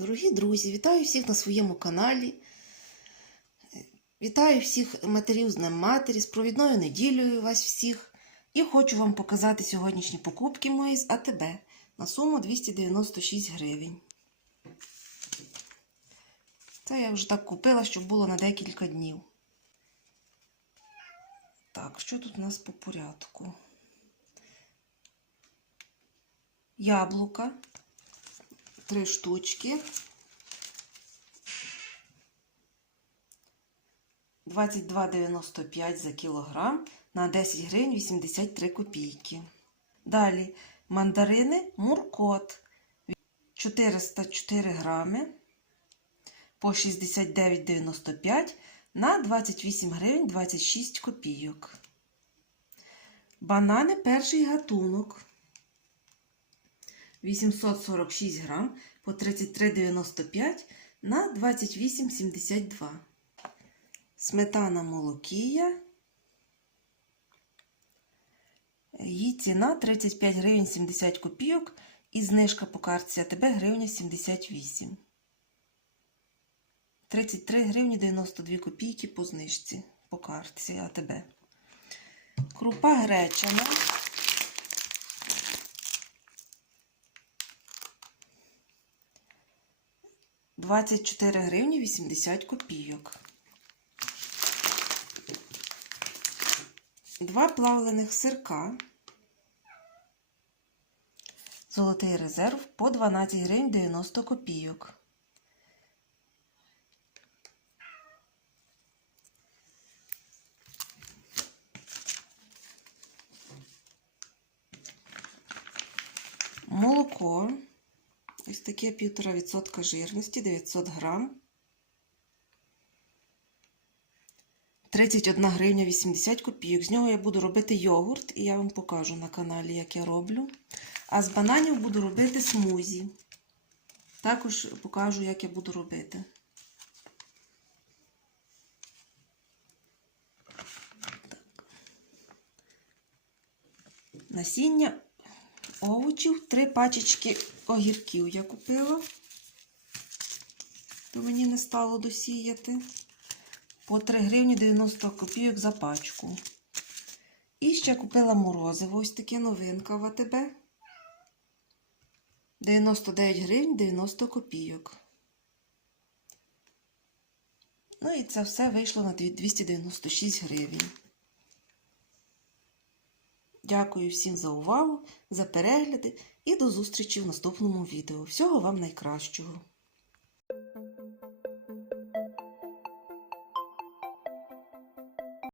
Дорогі друзі, вітаю всіх на своєму каналі. Вітаю всіх матерів з Днем Матері, з провідною неділею вас всіх. І хочу вам показати сьогоднішні покупки мої з АТБ на суму 296 гривень. Це я вже так купила, щоб було на декілька днів. Так, що тут у нас по порядку? Яблука. Три штучки. 22,95 за кілограм на 10 гривень 83 копійки. Далі мандарини Муркот 404 грами по 69,95 на 28 гривень 26 копійок. Банани перший гатунок 846 грам по 33,95 на 28,72. Сметана молокія. Її ціна 35 гривень 70 копійок і знижка по картці АТБ гривня 78. 33 гривні 92 копійки по знижці по картці АТБ. Крупа гречана. Двадцять чотири гривні вісімдесят копійок. Два плавлених сирка. Золотий резерв по 12 гривень 90 копійок. Молоко. Ось таке 1,5% жирності, 900 грам. 31 гривня 80 копійок. З нього я буду робити йогурт, і я вам покажу на каналі, як я роблю. А з бананів буду робити смузі. Також покажу, як я буду робити. Так. Насіння овочів, три пачечки огірків я купила, то мені не стало досіяти. По 3 гривні 90 копійок за пачку. І ще купила морозиво, ось таке новинка в АТБ. 99 гривень 90 копійок. Ну і це все вийшло на 296 гривень. Дякую всім за увагу, за перегляди і до зустрічі в наступному відео. Всього вам найкращого!